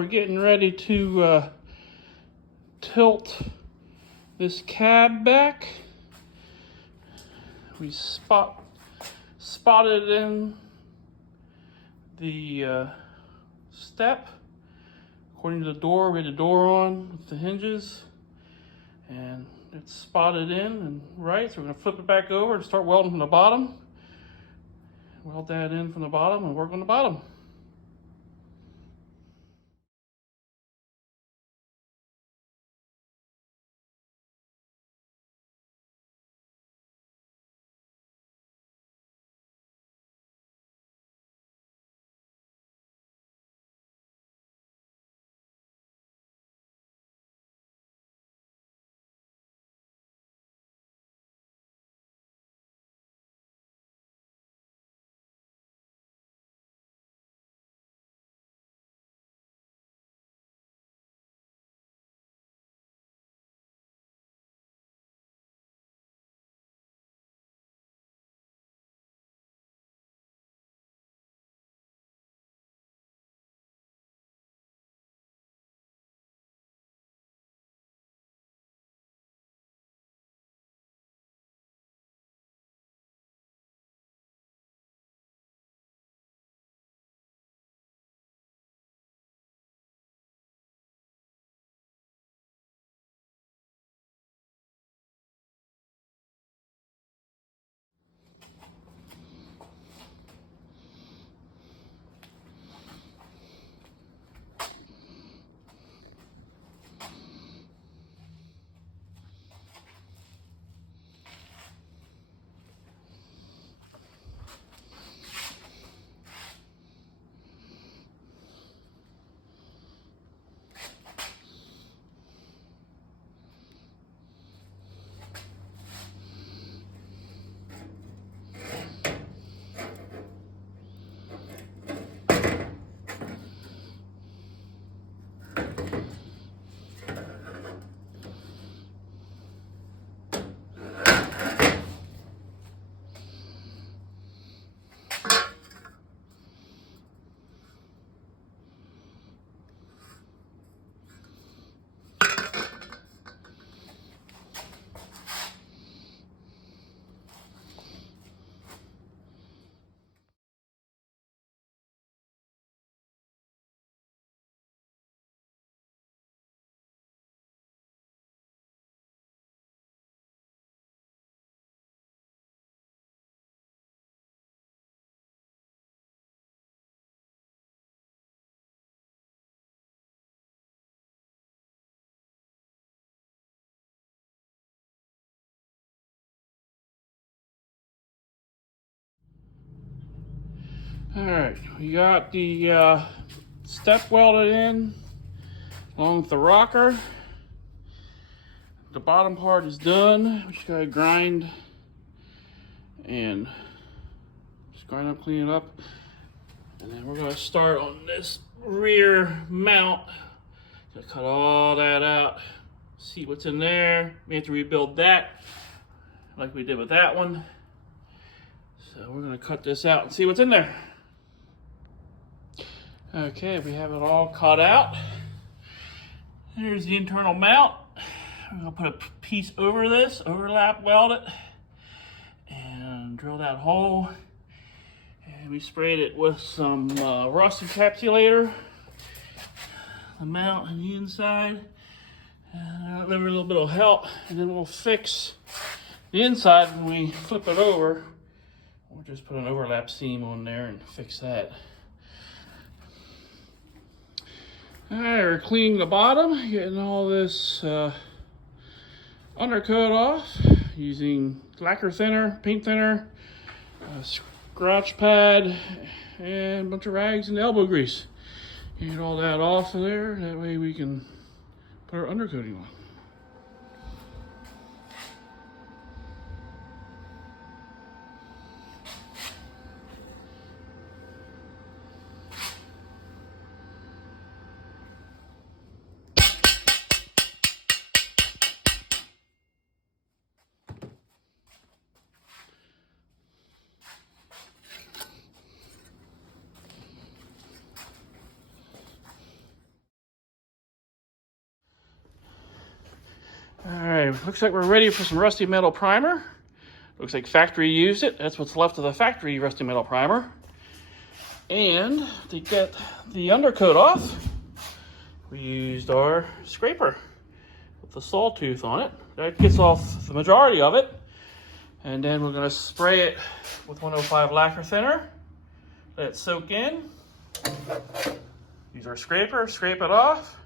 we're getting ready to tilt this cab back. We spotted in the step. According to the door, we had the door on with the hinges, and it's spotted in and right. So we're gonna flip it back over and start welding from the bottom. Weld that in from the bottom and work on the bottom. All right, we got the step welded in along with the rocker. The bottom part is done. We just gotta grind and just grind up, clean it up. And then we're gonna start on this rear mount. Gonna cut all that out, see what's in there. We have to rebuild that like we did with that one. So we're gonna cut this out and see what's in there. Okay, we have it all cut out. Here's the internal mount. We're gonna put a piece over this, overlap weld it, and drill that hole. And we sprayed it with some rust encapsulator. The mount on the inside. And give it a little bit of help, and then we'll fix the inside when we flip it over. We'll just put an overlap seam on there and fix that. All right, we're cleaning the bottom, getting all this undercoat off using lacquer thinner, paint thinner, scratch pad, and a bunch of rags and elbow grease. Get all that off of there, that way we can put our undercoating on. looks like we're ready for some rusty metal primer. Looks like factory used it. That's what's left of the factory rusty metal primer. And to get the undercoat off, we used our scraper with the sawtooth on it. That gets off the majority of it. And then we're gonna spray it with 105 lacquer thinner. Let it soak in. Use our scraper, scrape it off.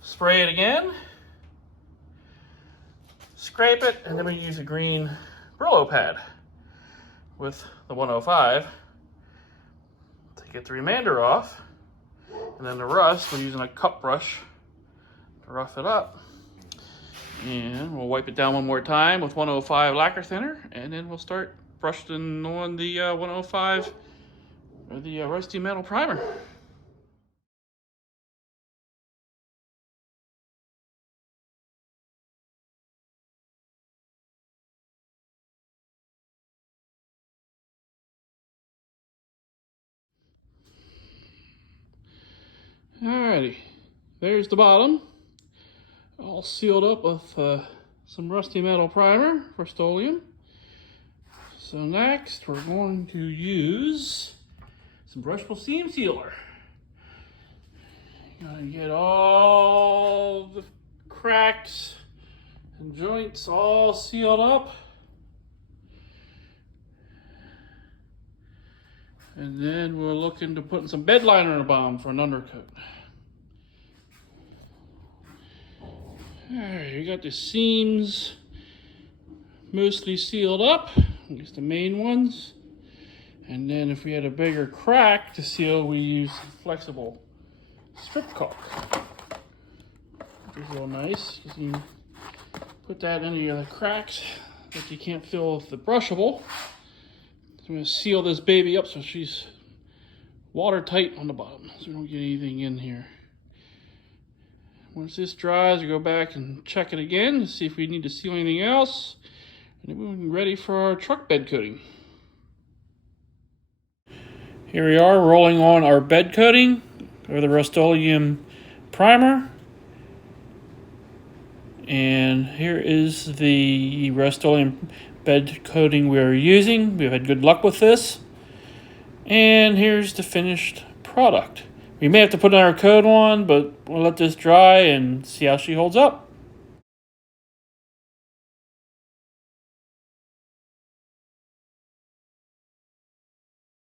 Spray it again. Scrape it, and then we use a green Brillo pad with the 105 to get the remainder off. And then the rust, we're using a cup brush to rough it up. And we'll wipe it down one more time with 105 lacquer thinner, and then we'll start brushing on the 105 or the rusty metal primer. Alrighty, there's the bottom, all sealed up with some rusty metal primer, Rust-Oleum. So next we're going to use some brushable seam sealer. Gotta get all the cracks and joints all sealed up. And then we're looking to put some bed liner in the bottom for an undercoat. Alright, we got the seams mostly sealed up, at least the main ones. And then if we had a bigger crack to seal, we use flexible strip caulk, which is real nice. You can put that in any of the cracks that you can't fill with the brushable. I'm going to seal this baby up so she's watertight on the bottom, so we don't get anything in here. Once this dries, we go back and check it again to see if we need to seal anything else. And then we're ready for our truck bed coating. Here we are rolling on our bed coating or the Rust-Oleum primer. And here is the Rust-Oleum bed coating we're using. We've had good luck with this. And here's the finished product. We may have to put another coat on, but we'll let this dry and see how she holds up.